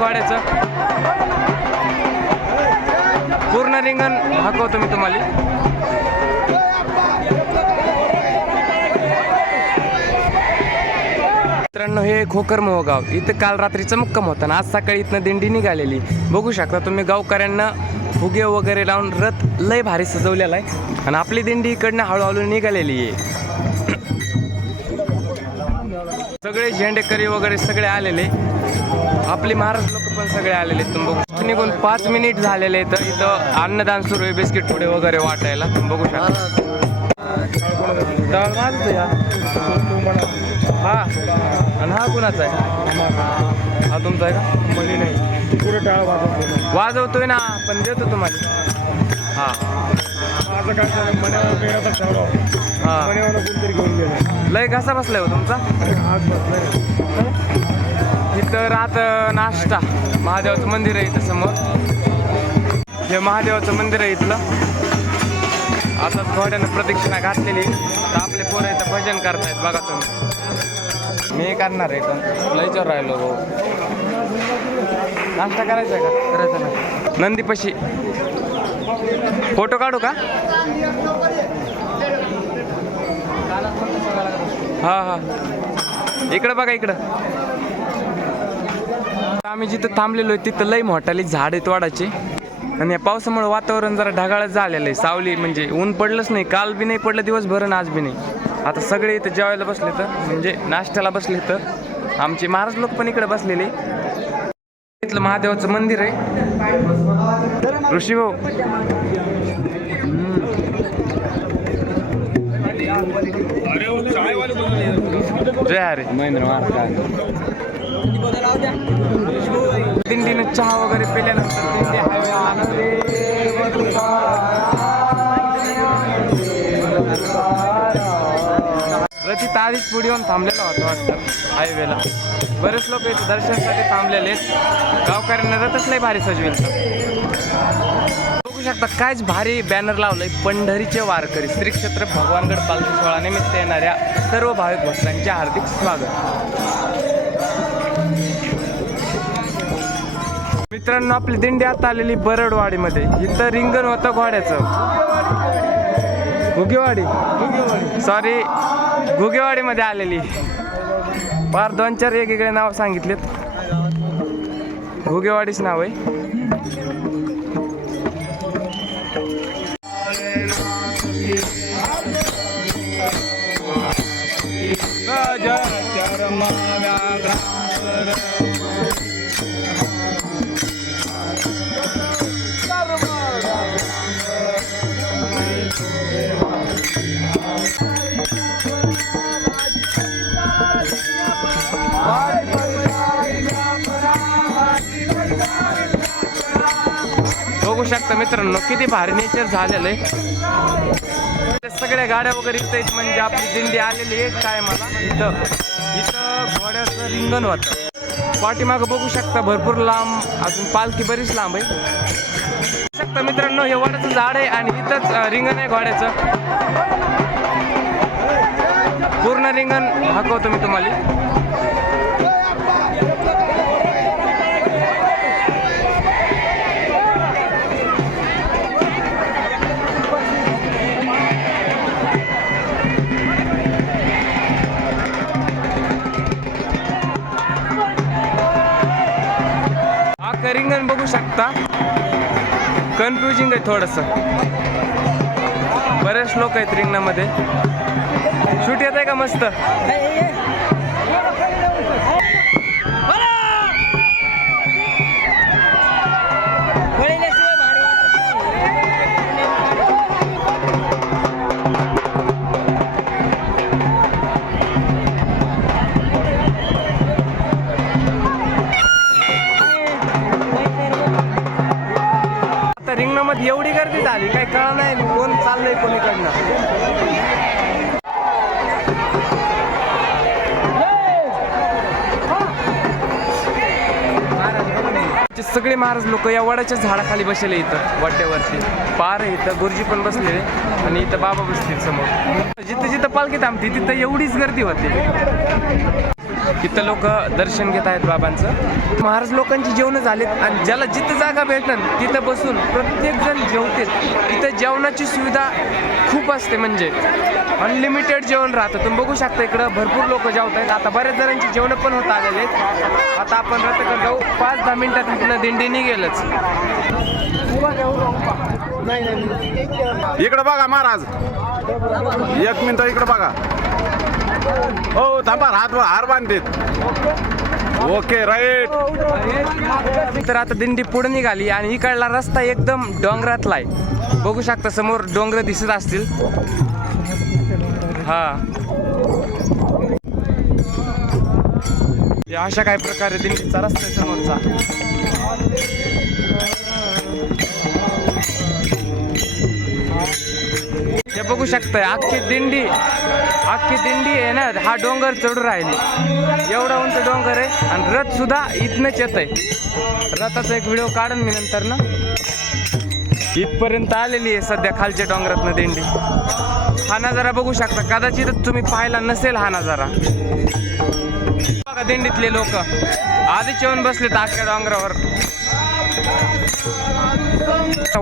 घोड्याचं पूर्ण रिंगण हाकवतो मी तुम्हाला. मित्रांनो हे खोकर गाव. इथं काल रात्री मुक्काम होता आणि आज सकाळी इथनं दिंडी निघालेली. बघू शकता तुम्ही गावकऱ्यांना फुगे वगैरे लावून रथ लय भारी सजवलेला आहे. आणि आपली दिंडी इकडनं हळूहळू निघालेली आहे. सगळे झेंडेकरी वगैरे सगळे आलेले. आपले महाराज लोक पण सगळे आलेले आहेत. तुम्ही बघू निघून पाच मिनिट झालेले आहेत. तर इथं अन्नदान सुरू आहे. बिस्किट पुढे वगैरे वाटायला. तुम्ही बघू शकता. हा. हा. आणि हा कुणाचा आहे? हा तुमचा आहे का? मनी नाही. पुढे टाळ वाजवतो वाजवतोय ना पण देतो तुम्हाला. हा. माझं काय झालं मण्यावर बेडाचा ठेवला हा. मण्यावर कोणतरी घेऊन गेलं. लय कसा बसलाय हो तुमचा? आणि आज बसलाय. इथं राहत नाश्ता. महादेवाचं मंदिर आहे इथं समोर. हे महादेवाचं मंदिर आहे इथलं. आता घोड्यानं प्रदक्षिणा घातलेली. तर आपले पोरं इथं भजन करतायत बघा तुम्ही. मी करणार आहे पण. लयचर राहिलो भाऊ. नाश्ता करायचा आहे का? करायचा ना नंदीपाशी फोटो काढू का? हा हा. इकडं बघा इकडं. आम्ही जिथं थांबलेलो आहे तिथं लई मोठाली झाड आहेत वाडाचे. आणि या पावसामुळे वातावरण जरा ढगाळच झालेलं आहे. सावली म्हणजे ऊन पडलंच नाही. काल बी नाही पडलं दिवसभर आणि आज बी नाही. आता सगळे इथं जेवायला बसले तर म्हणजे नाश्त्याला बसले तर आमचे महाराज लोक पण इकडे बसलेले. इथलं महादेवाचं मंदिर आहे. ऋषी भाऊ. जय हरे. दिंडीनं चहा वगैरे पिल्यानंतर दिंडी हायवे रचित आधीच पुढे येऊन थांबलेला होता वाटतं हायवेला बरेच लोक इथे दर्शनासाठी थांबलेले आहेत. गावकऱ्यांना रथच लय भारी सजवेल बघू शकता कायच भारी बॅनर लावलंय पंढरीचे वारकरी. श्री क्षेत्र भगवानगड पालखी सोहळा निमित्त येणाऱ्या सर्व भाविक भक्तांचे हार्दिक स्वागत. मित्रांनो आपली दिंडी आता आलेली बरडवाडीमध्ये. इथं रिंगण होतं घोड्याचं. घुगेवाडी सॉरी घुगेवाडीमध्ये आलेली. फार दोन चार वेगवेगळे नाव सांगितलेत. घुगेवाडीच नाव आहे. बघू शकता मित्रांनो किती भारी नेचर झालेलं आहे. सगळ्या गाड्या वगैरे इथं म्हणजे आपली दिंडी आलेली आहे काय मला इथं. इथं घोड्याचं रिंगण होतं. पाठीमागं बघू शकता भरपूर लांब अजून पालखी बरीच लांब आहे. शकता मित्रांनो हे वडाचं झाड आहे आणि इथंच रिंगण आहे घोड्याचं. पूर्ण रिंगण हकवतो मी तुम्हाला. शकता कन्फ्युजिंग आहे थोडस. बरेच लोक आहेत रिंगणामध्ये. शूट येत आहे का मस्त? मध्ये एवढी गर्दी झाली काय कळ नाही कोण चाललंय कोणीकडनं. सगळे महाराज लोक या वडाच्या झाडाखाली बसले इथं वाट्यावरती. पार इथं गुरुजी पण बसलेले आणि इथं बाबा बसतील समोर. जिथं जिथं पालखी थांबते तिथं एवढीच गर्दी होते. तिथं लोक दर्शन घेत आहेत बाबांचं. महाराज लोकांची जेवणं झालेत आणि ज्याला जिथं जागा भेटणार तिथं बसून प्रत्येक जण जेवतेत. तिथं जेवणाची सुविधा खूप असते म्हणजे. अनलिमिटेड जेवण राहतं. तुम्ही बघू शकता इकडं भरपूर लोक जेवत आहेत. आता बऱ्याच जणांची जेवणं पण होत आलेले आहेत. आता आपण रथकडे जाऊ. पाच दहा मिनिटात तिथनं दिंडीने गेलंच इकडं बघा महाराज. एक मिनिट इकडं बघा. हो थांबा हात हार बांधतेत ओके राईट तर आता दिंडी पुढे निघाली आणि इकडला रस्ता एकदम डोंगरातला आहे. बघू शकता समोर डोंगर दिसत असतील. हा. अशा काही प्रकारे दिंडीचा रस्ता समोरचा. बघू शकताय अख्खी दिंडी अख्खी दिंडी आहे ना हा डोंगर चढू राहिली. एवढा उंच डोंगर आहे आणि रथ सुद्धा इथनंच येत आहे. रथाचा एक व्हिडिओ काढून मी नंतर ना. इथपर्यंत आलेली आहे सध्या खालच्या डोंगरातनं दिंडी. हा नजारा बघू शकता कदाचितच तुम्ही पाहिला नसेल हा नजारा. बघा दिंडीतले लोक. आधीच येऊन बसले अख्ख्या डोंगरावर.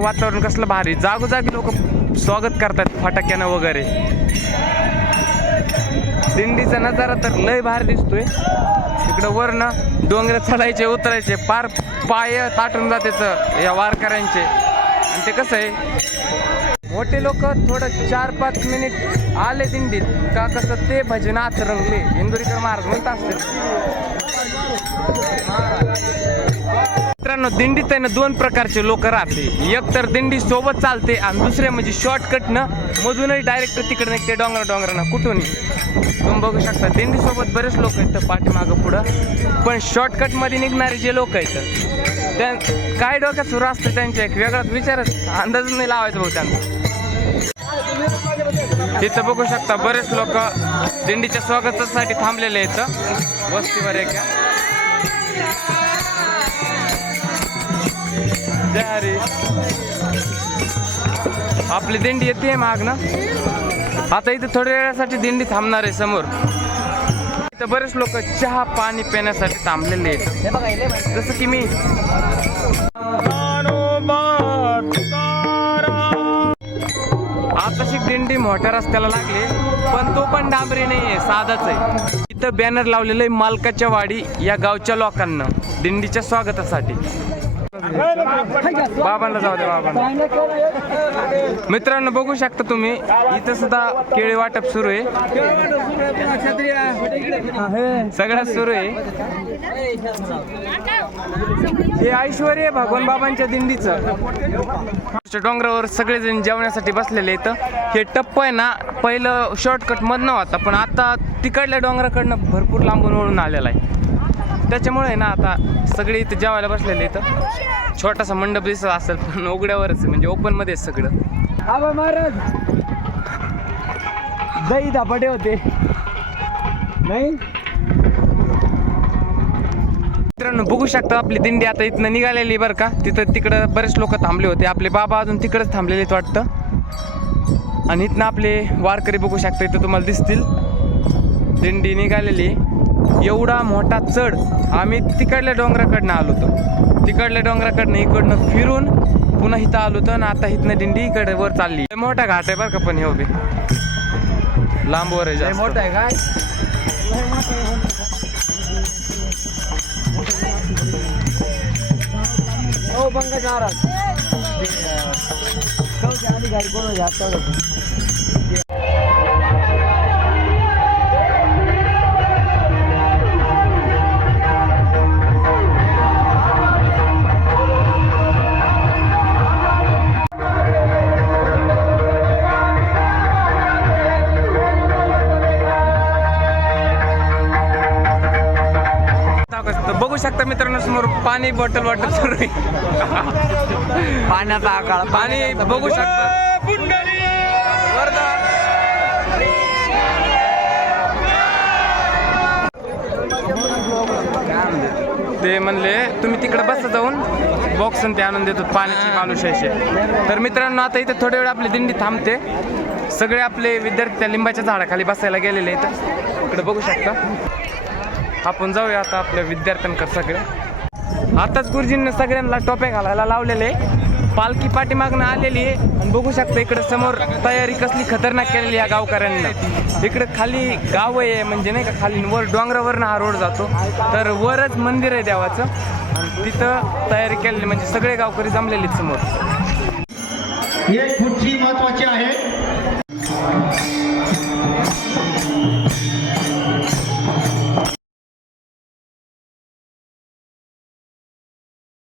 वातावरण कसलं भारी. जागोजागी लोक स्वागत करतात फटाक्यानं वगैरे. दिंडीचा नजारा तर लय भारी दिसतोय. इकडं वर ना डोंगर चढायचे उतरायचे पार पाय ताटून जातेच या वारकऱ्यांचे. आणि ते कसं आहे? मोठे लोक थोडं चार पाच मिनिट आले दिंडीत का कसं ते भजनात रंगले. इंदुरीकर महाराज म्हणत असते मित्रांनो दिंडीत आहे ना दोन प्रकारचे लोक राहते. एक तर दिंडी सोबत चालते आणि दुसरे म्हणजे शॉर्टकट मधूनही डायरेक्ट तिकडे निघते डोंगर डोंगरानं कुठून तुम्ही बघू शकता दिंडीसोबत बरेच लोक आहेत पाठीमागं पुढं. पण शॉर्टकटमध्ये निघणारे जे लोक आहेत त्या काय डोक्यात सुरू असतं त्यांच्या? एक वेगळाच विचारच अंदाज नाही लावायचा भाऊ त्यांना. तिथं बघू शकता बरेच लोक दिंडीच्या स्वागतासाठी थांबलेले आहेत. वस्तीवर एक. द्या हरी आपली दिंडी येते माग ना? आता इथं थोड्या वेळासाठी दिंडी थांबणार आहे समोर. इथं बरेच लोक चहा पाणी पिण्यासाठी थांबलेले आहेत. जसं की मी. आताशी दिंडी मोठ्या रस्त्याला लागली पण तो पण डांबरी नाहीये साधाच आहे. इथं बॅनर लावलेलं आहे मालकाच्या वाडी या गावच्या लोकांना दिंडीच्या स्वागतासाठी. बाबांना जाऊ दे बाबांना. मित्रांनो बघू शकता तुम्ही इथं सुद्धा केळी वाटप सुरू आहे. सगळं सुरू आहे. हे ऐश्वर्य आहे भगवान बाबांच्या दिंडीचं. डोंगरावर सगळेजण जेवण्यासाठी बसलेले इथं हे टप्प आहे ना पहिलं शॉर्टकट मधनं होता पण आता तिकडल्या डोंगराकडनं भरपूर लांबून वळून आलेला आहे. त्याच्यामुळे ना आता सगळे इथं जेवायला बसलेले इथं. छोटासा मंडप दिसत असेल पण उघड्यावरच म्हणजे ओपनमध्ये आहे सगळं. आबा महाराज! दही धापाटे होते. नाही? मित्रांनो बघू शकता आपली दिंडी आता इथनं निघालेली बरं का. तिथं तिकडं बरेच लोक थांबले होते. आपले बाबा अजून तिकडंच थांबलेले आहेत वाटतं. आणि इथनं आपले वारकरी बघू शकता इथं तुम्हाला दिसतील. दिंडी निघालेली एवढा मोठा चढ आम्ही तिकडल्या डोंगराकडनं आलो होतो. तिकडल्या डोंगराकडनं इकडनं फिरून पुन्हा इथं आलो होतो आणि आता इथनं दिंडी इकडे वर चालली. मोठा घाट आहे बरं का पण हे उभे. लांबवर आहे जास्त. मोठा आहे काय? हो पंकज महाराज. तर बघू शकता मित्रांनो समोर पाणी बॉटल वाटत सुरू आहे. पाण्याचा आकार पाणी बघू शकता. ते म्हणले तुम्ही तिकडे बसा जाऊन. बॉक्स ते आणून देतो पाण्याची मालुशाची तर मित्रांनो आता इथे थोड्या वेळ आपली दिंडी थांबते. सगळे आपले विद्यार्थी त्या लिंबाच्या झाडाखाली बसायला गेलेले आहेत. इकडे बघू शकता. आपण जाऊया आता आपल्या विद्यार्थ्यांकडे सगळे. आताच गुरुजींनी सगळ्यांना टोप्या घालायला लावलेले पालखी पाठीमागनं आलेली आहे. आणि बघू शकता इकडं समोर तयारी कसली खतरनाक केलेली या गावकऱ्यांना. इकडं खाली गाव आहे म्हणजे नाही का खाली वर डोंगरावरनं हा रोड जातो. तर वरच मंदिर आहे देवाचं. आणि तिथं तयारी केलेली म्हणजे सगळे गावकरी जमलेले आहेत समोर. एक खुर्ची महत्वाची आहे.